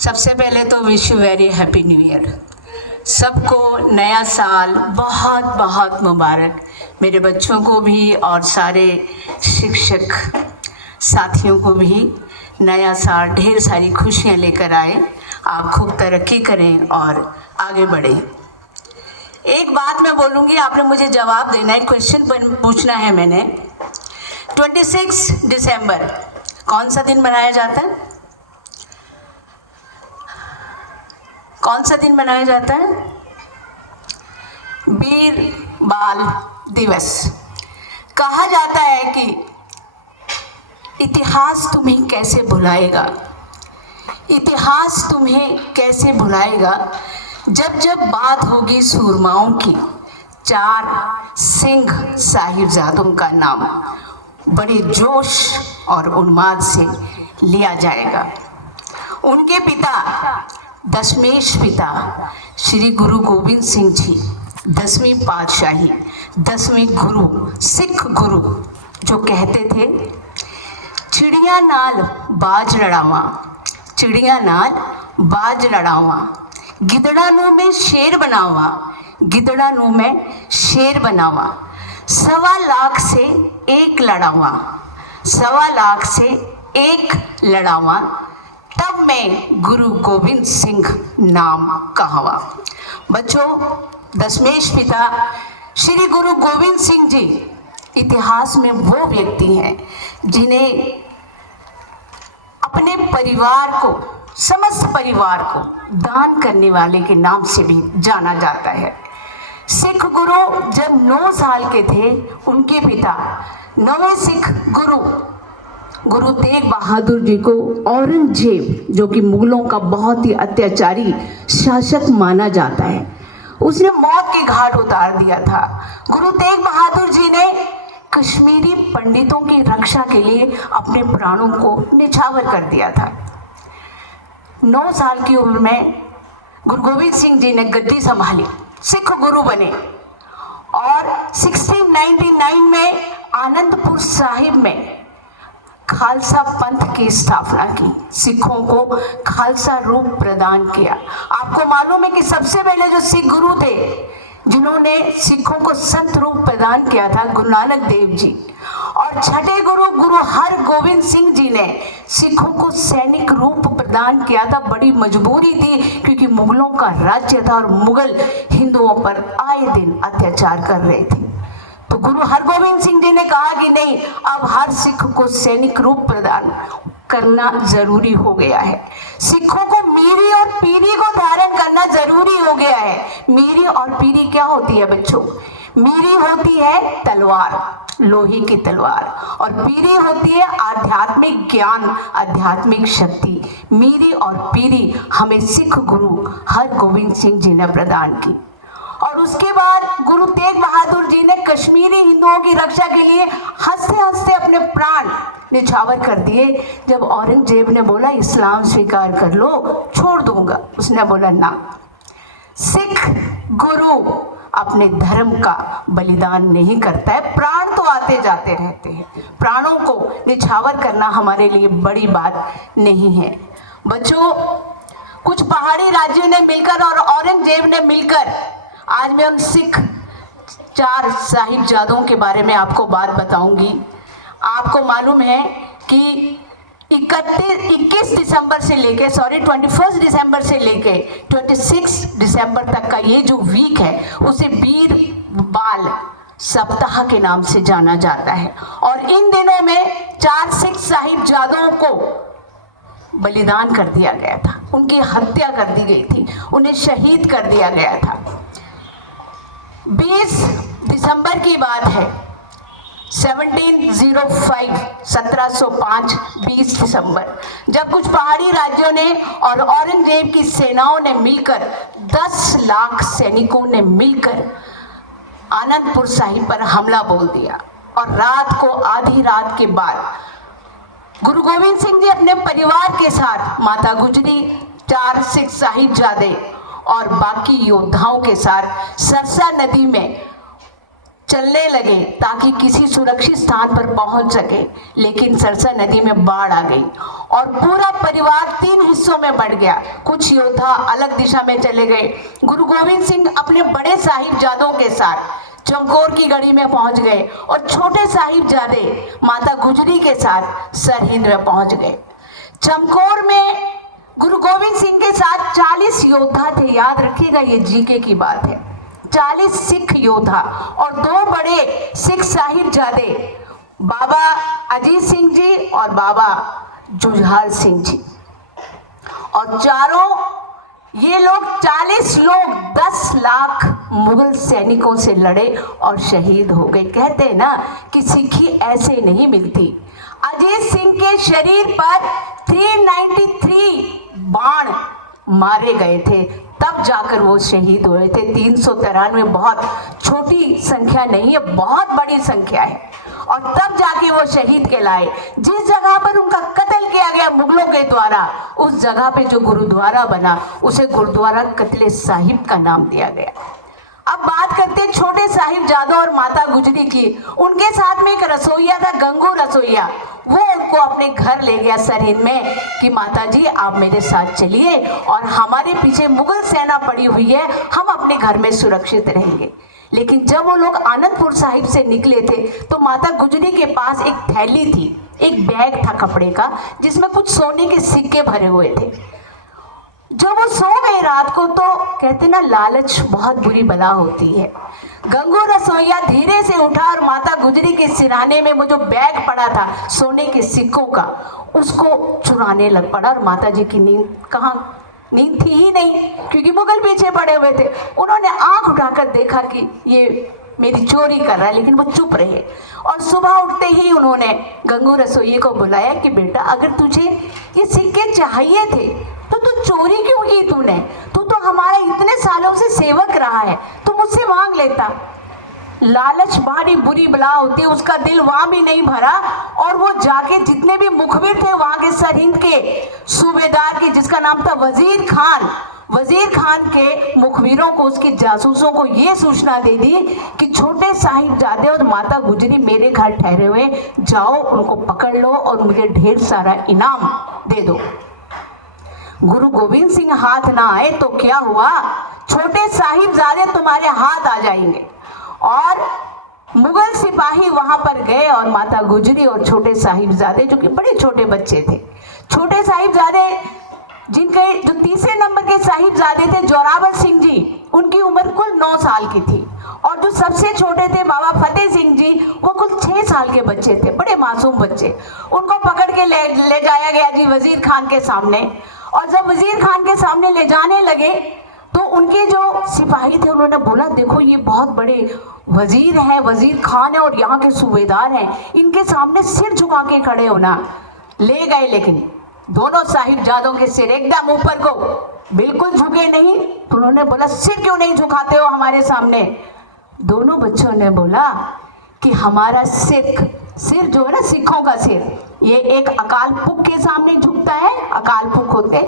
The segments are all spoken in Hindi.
सबसे पहले तो wish you very happy new year. सबको नया साल बहुत बहुत मुबारक। मेरे बच्चों को भी और सारे शिक्षक साथियों को भी नया साल ढेर सारी खुशियाँ लेकर आए। आप खूब तरक्की करें और आगे बढ़ें। एक बात मैं बोलूँगी, आपने मुझे जवाब देना है, क्वेश्चन पूछना है मैंने। 26 दिसंबर कौन सा दिन मनाया जाता है? कौन सा दिन मनाया जाता है? वीर बाल दिवस। कहा जाता है कि इतिहास तुम्हें कैसे भुलाएगा, इतिहास तुम्हें कैसे भुलाएगा जब जब बात होगी सूरमाओं की। 4 सिंह साहिबजादों का नाम बड़े जोश और उन्माद से लिया जाएगा। उनके पिता दशमेश पिता श्री गुरु गोविंद सिंह जी 10वीं पातशाही, 10वें गुरु, सिख गुरु, जो कहते थे चिड़िया नाल बाज लड़ावा, चिड़िया नाल बाज लड़ावा, गिदड़ा नू में शेर बनावा, गिदड़ा नू में शेर बनावा, 1.25 लाख से एक लड़ावा, 1.25 लाख से एक लड़ावा, तब मैं गुरु गोविंद सिंह नाम कहावा। बच्चों, दशमेश पिता श्री गुरु गोविंद सिंह जी इतिहास में वो व्यक्ति हैं जिन्हें अपने परिवार को, समस्त परिवार को दान करने वाले के नाम से भी जाना जाता है। सिख गुरु जब 9 साल के थे, उनके पिता 9वें सिख गुरु तेग बहादुर जी को औरंगजेब, जो कि मुगलों का बहुत ही अत्याचारी शासक माना जाता है, उसने मौत के घाट उतार दिया था। गुरु तेग बहादुर जी ने कश्मीरी पंडितों की रक्षा के लिए अपने प्राणों को न्यौछावर कर दिया था। 9 साल की उम्र में गुरु गोविंद सिंह जी ने गद्दी संभाली, सिख गुरु बने और 1699 में आनंदपुर साहिब में खालसा पंथ की स्थापना की, सिखों को खालसा रूप प्रदान किया। आपको मालूम है कि सबसे पहले जो सिख गुरु थे जिन्होंने सिखों को संत रूप प्रदान किया था, गुरु नानक देव जी, और छठे गुरु हरगोविंद सिंह जी ने सिखों को सैनिक रूप प्रदान किया था। बड़ी मजबूरी थी क्योंकि मुगलों का राज्य था और मुगल हिंदुओं पर आए दिन अत्याचार कर रहे थे। तो गुरु हरगोविंद सिंह जी ने कहा कि नहीं, अब हर सिख को सैनिक रूप प्रदान करना जरूरी हो गया है। सिखों को मीरी और पीरी को धारण करना जरूरी हो गया है। मीरी और पीरी क्या होती है बच्चों? मीरी होती है तलवार, लोहे की तलवार, और पीरी होती है आध्यात्मिक ज्ञान, आध्यात्मिक शक्ति। मीरी और पीरी हमें सिख गुरु हरगोविंद सिंह जी ने प्रदान की। और उसके बाद गुरु तेग बहादुर जी ने कश्मीरी हिंदुओं की रक्षा के लिए हंसते हंसते अपने प्राण न्यौछावर कर दिए। जब औरंगजेब ने बोला इस्लाम स्वीकार कर लो, छोड़ दूंगा, उसने बोला ना, सिख गुरु अपने धर्म का बलिदान नहीं करता है। प्राण तो आते जाते रहते हैं, प्राणों को न्यौछावर करना हमारे लिए बड़ी बात नहीं है। बच्चों, कुछ पहाड़ी राज्यों ने मिलकर और औरंगजेब ने मिलकर, आज मैं उन सिख 4 साहिबजादों के बारे में आपको बात बताऊंगी। आपको मालूम है कि 21 दिसंबर से लेके 21 दिसंबर से लेके 26 दिसंबर तक का ये जो वीक है उसे वीर बाल सप्ताह के नाम से जाना जाता है। और इन दिनों में 4 सिख साहिबजादों को बलिदान कर दिया गया था, उनकी हत्या कर दी गई थी, उन्हें शहीद कर दिया गया था। 20 दिसंबर की बात है, 1705 20 दिसंबर, जब कुछ पहाड़ी राज्यों ने और औरंगजेब की सेनाओं ने मिलकर 10 लाख सैनिकों ने मिलकर आनंदपुर साहिब पर हमला बोल दिया। और रात को, आधी रात के बाद, गुरु गोविंद सिंह जी अपने परिवार के साथ, माता गुजरी, 4 सिख साहिबजादे और बाकी योद्धाओं के साथ सरसा नदी में चलने लगे ताकि किसी सुरक्षित स्थान पर पहुंच सके, लेकिन सरसा नदी में बाढ़ आ गई और पूरा परिवार 3 हिस्सों में बढ़ गया। कुछ योद्धा अलग दिशा में चले गए। गुरु गोविंद सिंह अपने बड़े साहिबजादों के साथ चमकौर की गढ़ी में पहुंच गए और छोटे साहिबजादे माता गुजरी के साथ सरहिंद में पहुंच गए। चमकौर में गुरु गोविंद सिंह के साथ 40 योद्धा थे। याद रखिएगा, ये जीके की बात है। 40 सिख योद्धा और 2 बड़े सिख साहिबजादे, बाबा अजीत सिंह जी और बाबा जुझार सिंह जी। और चारों ये लोग 40 लोग 10 लाख मुगल सैनिकों से लड़े और शहीद हो गए। कहते हैं ना कि सिक्खी ऐसे नहीं मिलती। अजीत सिंह के शरीर पर 393 बाण मारे गए थे, तब जाकर वो शहीद हुए थे। 393 बहुत छोटी संख्या नहीं है, बहुत बड़ी संख्या है। और तब जाके वो शहीद कहलाए। जिस जगह पर उनका कत्ल किया गया मुगलों के द्वारा, उस जगह पे जो गुरुद्वारा बना उसे गुरुद्वारा कत्ले साहिब का नाम दिया गया। अब बात करते हैं छोटे साहिबजादों और माता गुजरी की। उनके साथ में एक रसोइया था, गंगू रसोइया। वो उनको अपने घर ले गया सरहिंद में कि माता जी आप मेरे साथ चलिए और हमारे पीछे मुगल सेना पड़ी हुई है, हम अपने घर में सुरक्षित रहेंगे। लेकिन जब वो लोग आनंदपुर साहिब से निकले थे तो माता गुजरी के पास एक थैली थी, एक बैग था कपड़े का, जिसमें कुछ सोने के सिक्के भरे हुए थे। जब वो सो गए रात को तो कहते ना लालच बहुत बुरी बला होती है। गंगू रसोइया धीरे से उठा और माता गुजरी के सिरहाने में वो जो बैग पड़ा था सोने के सिक्कों का, उसको चुराने लग पड़ा। और माता जी की नींद कहाँ, नींद थी ही नहीं, क्योंकि मुगल पीछे पड़े हुए थे। उन्होंने आंख उठाकर देखा कि ये मेरी चोरी कर रहा है, लेकिन वो चुप रहे। और सुबह उठते ही उन्होंने गंगू रसोइये को बुलाया कि बेटा अगर तुझे ये सिक्के चाहिए थे तो तू चोरी क्यों की तूने? तू तो हमारा इतने सालों से सेवक रहा है, तू मुझसे मांग लेता। लालच बड़ी बुरी बला होती है, उसका दिल वहां भी नहीं भरा। और वो जाके जितने भी मुखबिर थे वहां के सरहिंद के सूबेदार के, जिसका नाम था वजीर खान के मुखबिरों को, उसके जासूसों को ये सूचना दे दी कि छोटे साहिबजादे और माता गुजरी मेरे घर ठहरे हुए, जाओ उनको पकड़ लो और मुझे ढेर सारा इनाम दे दो। गुरु गोविंद सिंह हाथ ना आए तो क्या हुआ, छोटे साहिबजादे तुम्हारे हाथ आ जाएंगे। और मुगल सिपाही वहां पर गए और माता गुजरी और छोटे साहिबजादे, जो कि बड़े छोटे बच्चे थे, छोटे साहिबजादे जिनके जो तीसरे नंबर के साहिबजादे थे जोरावर सिंह जी, उनकी उम्र कुल 9 साल की थी। और जो सबसे छोटे थे बाबा फतेह सिंह जी, वो कुल 6 साल के बच्चे थे, बड़े मासूम बच्चे। उनको पकड़ के ले जाया गया जी वजीर खान के सामने। और जब वजीर खान के सामने ले जाने लगे तो उनके जो सिपाही थे उन्होंने बोला देखो ये बहुत बड़े वजीर हैं, वजीर खान है और यहाँ के सूबेदार हैं, इनके सामने सिर झुका के खड़े होना। ले गए, लेकिन दोनों साहिबजादों के सिर एकदम ऊपर को, बिल्कुल झुके नहीं। तो उन्होंने बोला सिर क्यों नहीं झुकाते हो हमारे सामने? दोनों बच्चों ने बोला कि हमारा सिर जो है ना, सिखों का सिर, ये एक अकाल पुरख के सामने झुकता है। अकाल पुरख होते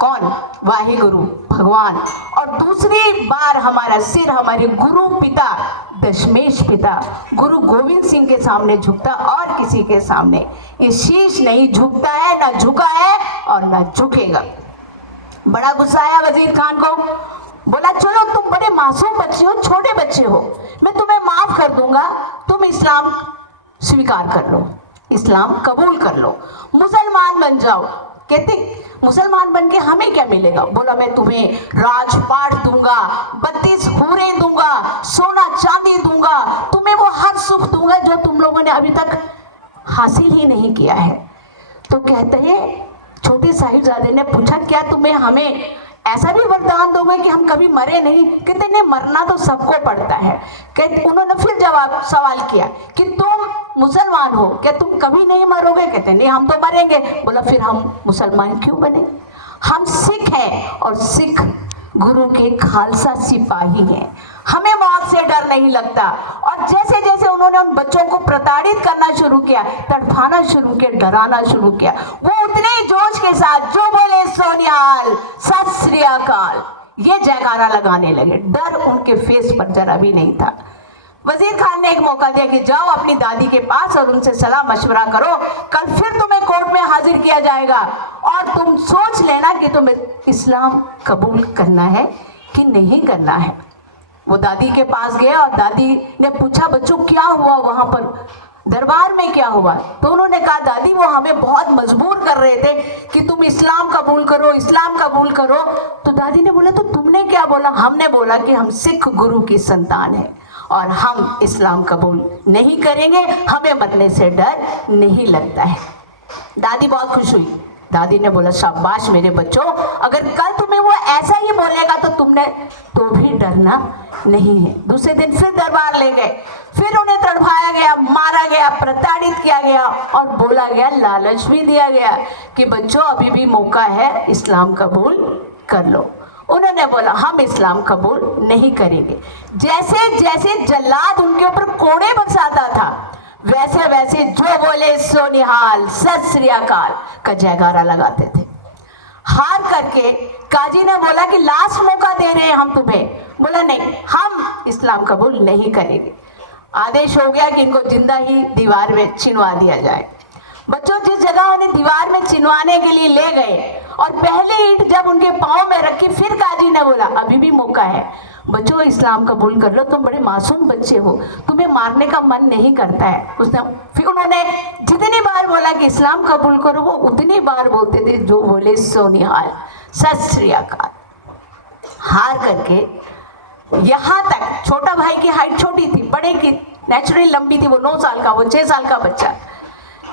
कौन? वाहिगुरु भगवान। और दूसरी बार हमारा सिर हमारे गुरु पिता दशमेश पिता गुरु गोविंद सिंह के सामने झुकता, और किसी के सामने ये शीश नहीं झुकता है, ना झुका है और ना झुकेगा। बड़ा गुस्सा आया वजीर खान को। बोला चलो तुम बड़े मासूम बच्चे हो, छोटे बच्चे हो, मैं तुम्हें माफ कर दूंगा, तुम इस्लाम स्वीकार कर लो, इस्लाम कबूल कर लो, मुसलमान बन जाओ। कहते मुसलमान बन के हमें क्या मिलेगा? बोला मैं तुम्हें राजपाट दूंगा, 32 हूरे दूंगा, सोना चांदी दूंगा, तुम्हें वो हर सुख दूंगा जो तुम लोगों ने अभी तक हासिल ही नहीं किया है। तो कहते हैं छोटे साहिबजादे ने पूछा क्या तुम्हें हमें ऐसा भी वरदान दोगे कि हम कभी मरे नहीं? कहते नहीं, मरना तो सबको पड़ता है। कहते उन्होंने फिर सवाल किया कि तुम मुसलमान हो, क्या तुम कभी नहीं मरोगे? कहते नहीं, हम तो मरेंगे। बोला फिर हम मुसलमान क्यों बने? हम सिख हैं और सिख गुरु के खालसा सिपाही हैं, हमें मौत से डर नहीं लगता। और जैसे जैसे उन्होंने उन बच्चों को प्रताड़ित करना शुरू किया, तड़फाना शुरू किया, डराना शुरू किया, वो उतने ही जोश के साथ जो बोले सोनिहाल, सत श्री अकाल, ये जयकारा लगाने लगे। डर उनके फेस पर जरा भी नहीं था। वजीर खान ने एक मौका दिया कि जाओ अपनी दादी के पास और उनसे सलाह मशवरा करो, कल फिर तुम्हें कोर्ट में हाजिर किया जाएगा और तुम सोच लेना कि तुम्हें इस्लाम कबूल करना है कि नहीं करना है। वो दादी के पास गया और दादी ने पूछा, बच्चों क्या हुआ वहां पर दरबार में, क्या हुआ? तो उन्होंने कहा, दादी वो हमें बहुत मजबूर कर रहे थे कि तुम इस्लाम कबूल करो, इस्लाम कबूल करो। तो दादी ने बोला, तो तुमने क्या बोला? हमने बोला कि हम सिख गुरु की संतान है और हम इस्लाम कबूल नहीं करेंगे, हमें मरने से डर नहीं लगता है। दादी बहुत खुश हुई। दादी ने बोला, शाबाश मेरे बच्चों, अगर कल तुम्हें वो ऐसा ही बोलेगा तो तुमने तो भी डरना नहीं है। दूसरे दिन फिर दरबार ले गए, फिर उन्हें तड़पाया गया, मारा गया, प्रताड़ित किया गया और बोला गया, लालच भी दिया गया कि बच्चों अभी भी मौका है, इस्लाम कबूल कर लो। उन्होंने बोला, हम इस्लाम कबूल नहीं करेंगे। जैसे जैसे जल्लाद उनके ऊपर कोड़े बरसाता था, वैसे वैसे जो बोले सो निहाल, सत श्री अकाल का जयकारा लगाते थे। हार करके काजी ने बोला कि लास्ट मौका दे रहे हैं हम तुम्हें। बोला, नहीं, हम इस्लाम कबूल नहीं करेंगे। आदेश हो गया कि इनको जिंदा ही दीवार में चिनवा दिया जाए। बच्चों, जिस जगह उन्हें दीवार में चिनवाने के लिए ले गए और पहले ईंट जब उनके पाँव में रखी, फिर काजी ने बोला, अभी भी मौका है, बच्चों इस्लाम कबूल कर लो, तुम बड़े मासूम बच्चे हो, तुम्हें मारने का मन नहीं करता है। उसने फिर उन्होंने जितनी बार बोला कि इस्लाम कबूल करो, वो उतनी बार बोलते थे जो बोले सो निहाल, सत श्री अकाल। हार करके यहाँ तक, छोटा भाई की हाइट छोटी थी, बड़े की नेचुरली लंबी थी, वो 9 साल का, वो 6 साल का बच्चा।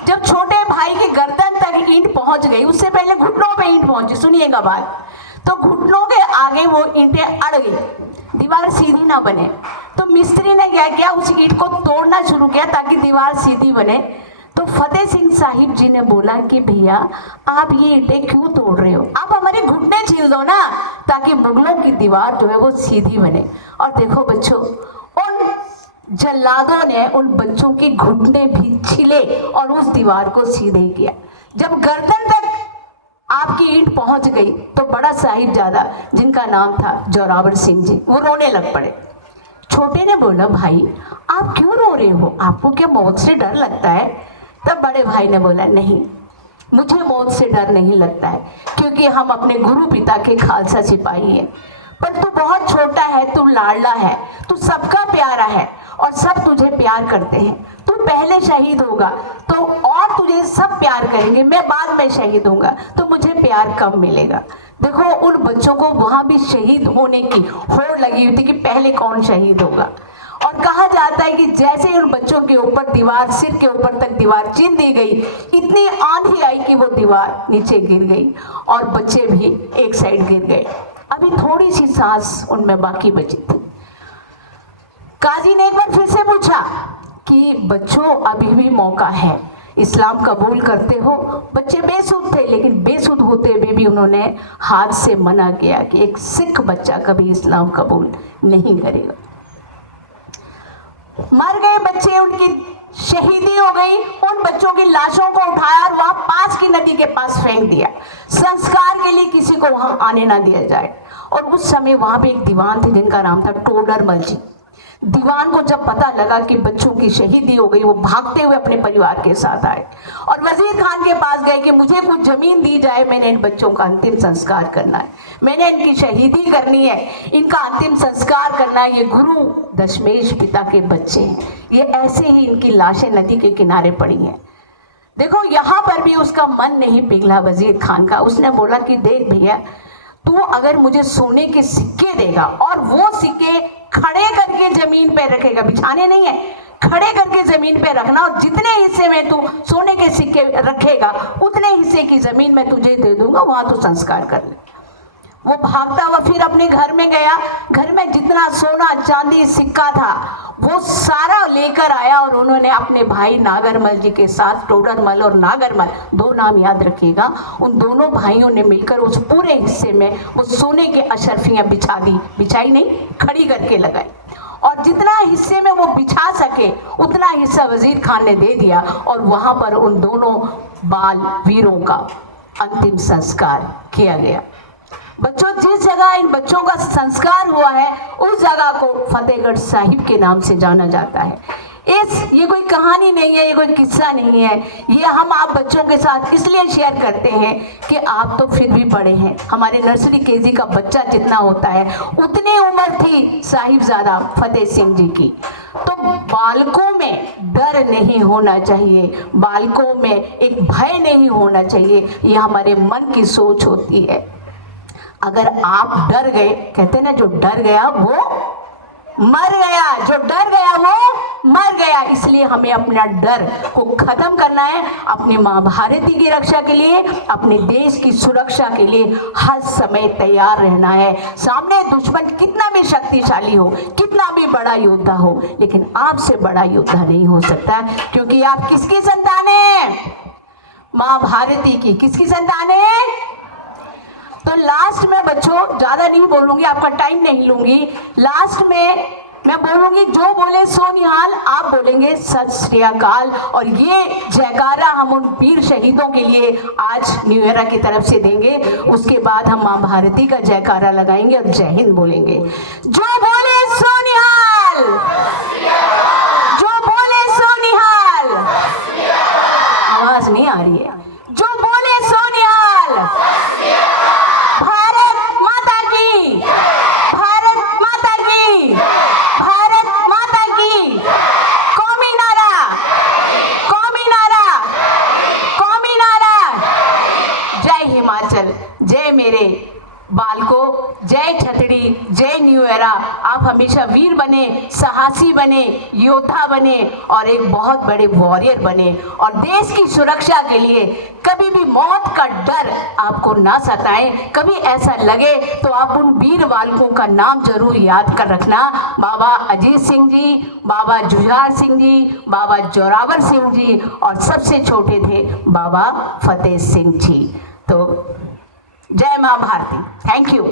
जब छोटे भाई की गर्दन तक ईंट पहुंच गई, उससे पहले घुटनों पे ईंट पहुंची, सुनिएगा बात, तो घुटनों के आगे वो ईंटें अड़ गई, दीवार सीधी ना बने। तो मिस्त्री ने क्या किया, उस ईंट को तोड़ना शुरू किया ताकि दीवार सीधी बने। तो फतेह सिंह साहिब जी ने बोला कि भैया आप ये ईंटें क्यों तोड़ रहे हो, आप हमारे घुटने छील दो ना, ताकि मुगलों की दीवार जो है वो सीधी बने। और देखो बच्चों, उन जल्लादों ने उन बच्चों के घुटने भी छिले और उस दीवार को सीधे किया। जब गर्दन तक आपकी ईंट पहुंच गई तो बड़ा साहिबजादा, जिनका नाम था जोरावर सिंह जी, वो रोने लग पड़े। छोटे ने बोला, भाई आप क्यों रो रहे हो, आपको क्या मौत से डर लगता है? तब बड़े भाई ने बोला, नहीं, मुझे मौत से डर नहीं लगता है, क्योंकि हम अपने गुरु पिता के खालसा सिपाही हैं। पर तू बहुत छोटा है, तू लाडला है, तू सबका प्यारा है और सब तुझे प्यार करते हैं। तू पहले शहीद होगा तो और तुझे सब प्यार करेंगे, मैं बाद में शहीद होऊंगा तो मुझे प्यार कम मिलेगा। देखो, उन बच्चों को वहां भी शहीद होने की होड़ लगी हुई थी कि पहले कौन शहीद होगा। और कहा जाता है कि जैसे ही उन बच्चों के ऊपर दीवार, सिर के ऊपर तक दीवार चिन दी गई, इतनी आंधी आई कि वो दीवार नीचे गिर गई और बच्चे भी एक साइड गिर गए। अभी थोड़ी सी सांस उनमें बाकी बची थी। काजी ने एक बार फिर से पूछा कि बच्चों अभी भी मौका है, इस्लाम कबूल करते हो? बच्चे बेसुध थे, लेकिन बेसुध होते हुए भी उन्होंने हाथ से मना किया कि एक सिख बच्चा कभी इस्लाम कबूल नहीं करेगा। मर गए बच्चे, उनकी शहीदी हो गई। उन बच्चों की लाशों को उठाया और वहां पास की नदी के पास फेंक दिया, संस्कार के लिए किसी को वहां आने ना दिया जाए। और उस समय वहां पे एक दीवान थे जिनका नाम था टोडरमल जी। दीवान को जब पता लगा कि बच्चों की शहीदी हो गई, वो भागते हुए अपने परिवार के साथ आए और वजीर खान के पास गए कि मुझे कुछ जमीन दी जाए, मैंने इन बच्चों का अंतिम संस्कार करना है, मैंने इनकी शहीदी करनी है, इनका अंतिम संस्कार करना है। ये गुरु दशमेश पिता के बच्चे हैं, ये ऐसे ही इनकी लाशें नदी के किनारे पड़ी हैं। देखो, यहाँ पर भी उसका मन नहीं पिघला वजीर खान का। उसने बोला कि देख भैया, तू अगर मुझे सोने के सिक्के देगा और वो सिक्के खड़े करके जमीन पे रखेगा, बिछाने नहीं है, खड़े करके जमीन पे रखना, और जितने हिस्से में तू सोने के सिक्के रखेगा उतने हिस्से की जमीन मैं तुझे दे दूंगा, वहां तू संस्कार कर ले। वो भागता हुआ फिर अपने घर में गया। घर में जितना सोना चांदी सिक्का था वो सारा लेकर आया और उन्होंने अपने भाई नागरमल जी के साथ, टोडरमल और नागरमल 2 नाम याद रखिएगा, उन दोनों भाइयों ने मिलकर उस पूरे हिस्से में वो सोने की अशरफियां बिछा दी, बिछाई नहीं, खड़ी करके लगाई। और जितना हिस्से में वो बिछा सके उतना हिस्सा वजीर खान ने दे दिया और वहां पर उन दोनों बाल वीरों का अंतिम संस्कार किया गया। बच्चों, जिस जगह इन बच्चों का संस्कार हुआ है उस जगह को फतेहगढ़ साहिब के नाम से जाना जाता है। ये कोई कहानी नहीं है, ये कोई किस्सा नहीं है, ये हम आप बच्चों के साथ इसलिए शेयर करते हैं कि आप तो फिर भी बड़े हैं। हमारे नर्सरी केजी का बच्चा जितना होता है उतनी उम्र थी साहिबजादा फतेह सिंह जी की। तो बालकों में डर नहीं होना चाहिए, बालकों में एक भय नहीं होना चाहिए, ये हमारे मन की सोच होती है। अगर आप डर गए, कहते हैं ना जो डर गया वो मर गया, जो डर गया वो मर गया। इसलिए हमें अपना डर को खत्म करना है, अपनी माँ भारती की रक्षा के लिए, अपने देश की सुरक्षा के लिए हर समय तैयार रहना है। सामने दुश्मन कितना भी शक्तिशाली हो, कितना भी बड़ा योद्धा हो, लेकिन आपसे बड़ा योद्धा नहीं हो सकता, क्योंकि आप किसकी संतान हैं? माँ भारती की। किसकी संतान है? तो लास्ट में बच्चों ज्यादा नहीं बोलूंगी, आपका टाइम नहीं लूंगी। लास्ट में मैं बोलूंगी जो बोले सो निहाल, आप बोलेंगे सत श्री अकाल। और ये जयकारा हम उन वीर शहीदों के लिए आज न्यू ईयर की तरफ से देंगे। उसके बाद हम माँ भारती का जयकारा लगाएंगे और जय हिंद बोलेंगे। जो बोले सो निहाल, जो बोले सो निहाल। आवाज नहीं आ रही है। जो बोले सो निहाल। भारत माता की, भारत माता की, भारत माता की। कौमी नारा, कौमी नारा, कौमी नारा। जय हिमाचल, जय मेरे बालको, जय छतड़ी, जय न्यू एरा। आप हमेशा वीर बने, साहसी बने, योद्धा बने और एक बहुत बड़े वॉरियर बने। और देश की सुरक्षा के लिए कभी भी मौत का डर आपको ना सताए। कभी ऐसा लगे तो आप उन वीर बालकों का नाम जरूर याद कर रखना। बाबा अजीत सिंह जी, बाबा जुझार सिंह जी, बाबा जोरावर सिंह जी और सबसे छोटे थे बाबा फतेह सिंह जी। तो जय माँ भारती। Thank you.